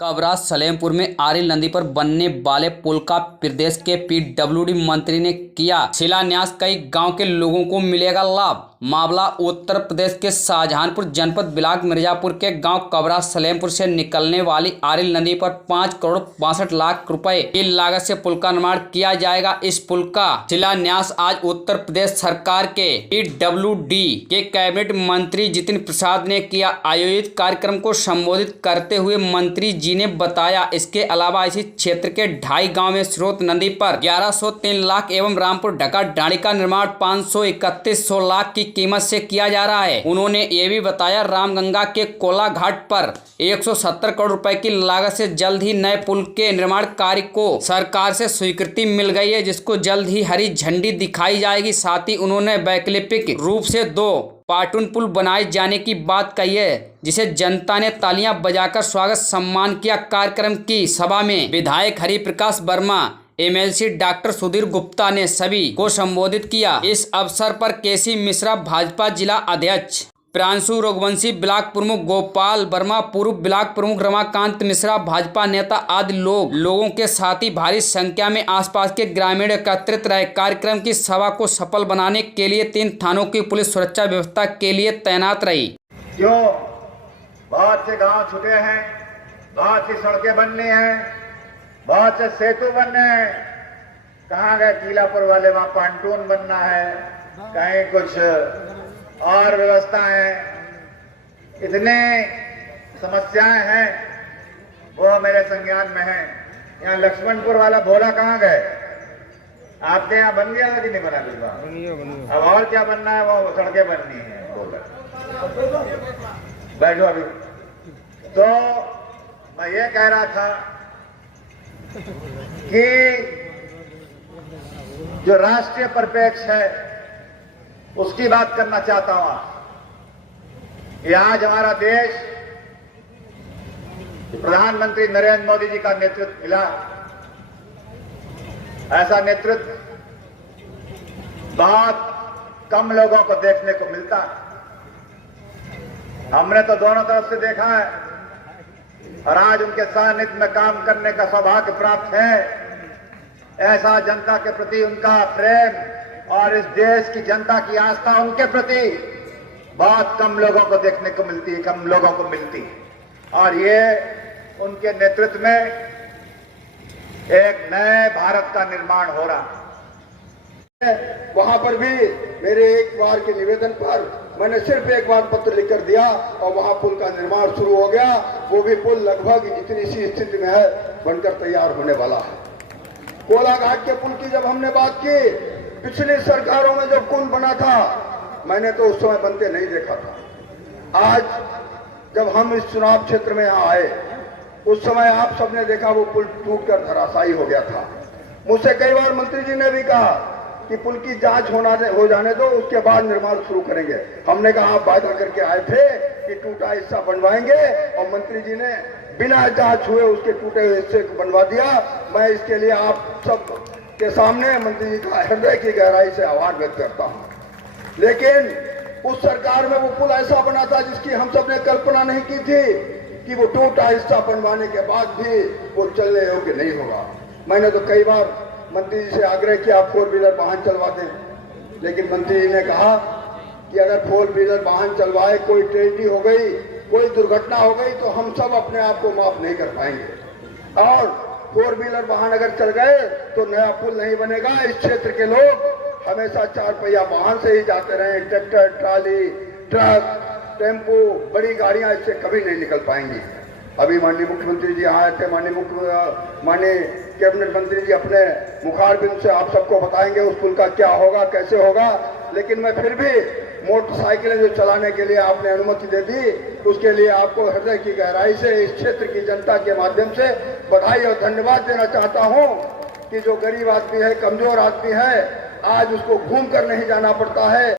कबरा सलेमपुर में आरिल नदी पर बनने वाले पुल का प्रदेश के पीडब्ल्यूडी मंत्री ने किया शिलान्यास। कई गांव के लोगों को मिलेगा लाभ। मामला उत्तर प्रदेश के शाहजहांपुर जनपद ब्लॉक मिर्जापुर के गांव कबरा सलेमपुर से निकलने वाली आरिल नदी पर 5,62,00,000 रुपए की लागत से पुल का निर्माण किया जाएगा। इस पुल का शिलान्यास आज उत्तर प्रदेश सरकार के पीडब्ल्यूडी के कैबिनेट मंत्री जितिन प्रसाद ने किया। आयोजित कार्यक्रम को संबोधित करते हुए मंत्री जी ने बताया, इसके अलावा इसी क्षेत्र के 2.5 गांव में स्रोत नदी पर 1103 लाख एवं रामपुर ढका डाणी का निर्माण 531 लाख की कीमत से किया जा रहा है। उन्होंने ये भी बताया, रामगंगा के कोला घाट पर 170 करोड़ रुपए की लागत से जल्द ही नए पुल के निर्माण कार्य को सरकार से स्वीकृति मिल गई है, जिसको जल्द ही हरी झंडी दिखाई जाएगी। साथ ही उन्होंने वैकल्पिक रूप से 2 पाटून पुल बनाए जाने की बात कही है, जिसे जनता ने तालियां बजाकर स्वागत सम्मान किया। कार्यक्रम की सभा में विधायक हरिप्रकाश वर्मा, एमएलसी डॉक्टर सुधीर गुप्ता ने सभी को संबोधित किया। इस अवसर पर केसी मिश्रा भाजपा जिला अध्यक्ष, प्रांशु रघुवंशी ब्लॉक प्रमुख, गोपाल वर्मा पूर्व ब्लॉक प्रमुख, रमाकांत मिश्रा भाजपा नेता आदि लोगों के साथ ही भारी संख्या में आसपास के ग्रामीण एकत्रित रहे। कार्यक्रम की सभा को सफल बनाने के लिए 3 थानों की पुलिस सुरक्षा व्यवस्था के लिए तैनात रही। क्यों बहुत से गांव छूटे हैं, बहुत सी सड़कें बननी हैं, बहुत से सेतु बनने हैं। कहाँ गए किलापुर वाले? वहां पांटून बनना है, कहीं कुछ और व्यवस्था है। इतने समस्याएं हैं, वो मेरे संज्ञान में है। यहाँ लक्ष्मणपुर वाला भोला कहाँ गए? आपके यहाँ बन गया कि नहीं बना? बिल्कुल। अब और क्या बनना है? वो सड़कें बननी है। बोला बैठो अभी। तो मैं ये कह रहा था कि जो राष्ट्रीय परिप्रेक्ष्य है उसकी बात करना चाहता हूं कि आज हमारा देश प्रधानमंत्री नरेंद्र मोदी जी का नेतृत्व मिला। ऐसा नेतृत्व बहुत कम लोगों को देखने को मिलता। हमने तो दोनों तरफ से देखा है और आज उनके सानिध्य में काम करने का सौभाग्य प्राप्त है। ऐसा जनता के प्रति उनका प्रेम और इस देश की जनता की आस्था उनके प्रति बहुत कम लोगों को देखने को मिलती है, कम लोगों को मिलती है। और ये उनके नेतृत्व में एक नए भारत का निर्माण हो रहा है। वहां पर भी मेरे एक बार के निवेदन पर मैंने सिर्फ एक बार पत्र लिखकर दिया और वहां पुल का निर्माण शुरू हो गया। वो भी पुल लगभग जितनी सी स्थिति में है बनकर तैयार होने वाला है। कोला घाट के पुल की जब हमने बात की, पिछली सरकारों में जो पुल बना था मैंने तो उस समय बनते नहीं देखा था। आज जब हम इस चुनाव क्षेत्र में यहाँ आए, उस समय आप सबने देखा वो पुल टूटकर धराशायी हो गया था। मुझसे कई बार मंत्री जी ने भी कहा कि पुल की जांच हो जाने दो, उसके बाद निर्माण शुरू करेंगे। हमने कहा आप वादा करके आए थे कि टूटा हिस्सा बनवाएंगे और मंत्री जी ने बिना जांच हुए उसके टूटे हुए हिस्से को बनवा दिया। मैं इसके लिए आप सब के सामने मंत्री जी का हृदय की गहराई से आभार व्यक्त करता हूं। लेकिन उस सरकार में वो पुल ऐसा बना था जिसकी हम सब ने कल्पना नहीं की थी कि वो टूटा हिस्सा बनवाने के बाद भी वो चलने योग्य नहीं होगा। मैंने तो कई बार मंत्री जी से आग्रह किया आप 4 व्हीलर वाहन चलवा दें, लेकिन मंत्री जी ने कहा कि अगर 4 व्हीलर वाहन चलवाए, कोई ट्रेजेडी हो गई, कोई दुर्घटना हो गई तो हम सब अपने आप को माफ नहीं कर पाएंगे। और 4 व्हीलर वाहन अगर चल गए तो नया पुल नहीं बनेगा। इस क्षेत्र के लोग हमेशा 4 पहिया वाहन से ही जाते रहे। ट्रैक्टर, ट्राली, ट्रक, टेम्पो, बड़ी गाड़ियां इससे कभी नहीं निकल पाएंगी। अभी माननीय मुख्यमंत्री जी आए थे, माननीय कैबिनेट मंत्री जी अपने मुखारबिंद से आप सबको बताएंगे उस पुल का क्या होगा, कैसे होगा। लेकिन मैं फिर भी मोटरसाइकिलें जो चलाने के लिए आपने अनुमति दे दी, उसके लिए आपको हृदय की गहराई से इस क्षेत्र की जनता के माध्यम से बधाई और धन्यवाद देना चाहता हूं कि जो गरीब आदमी है, कमजोर आदमी है, आज उसको घूम कर नहीं जाना पड़ता है।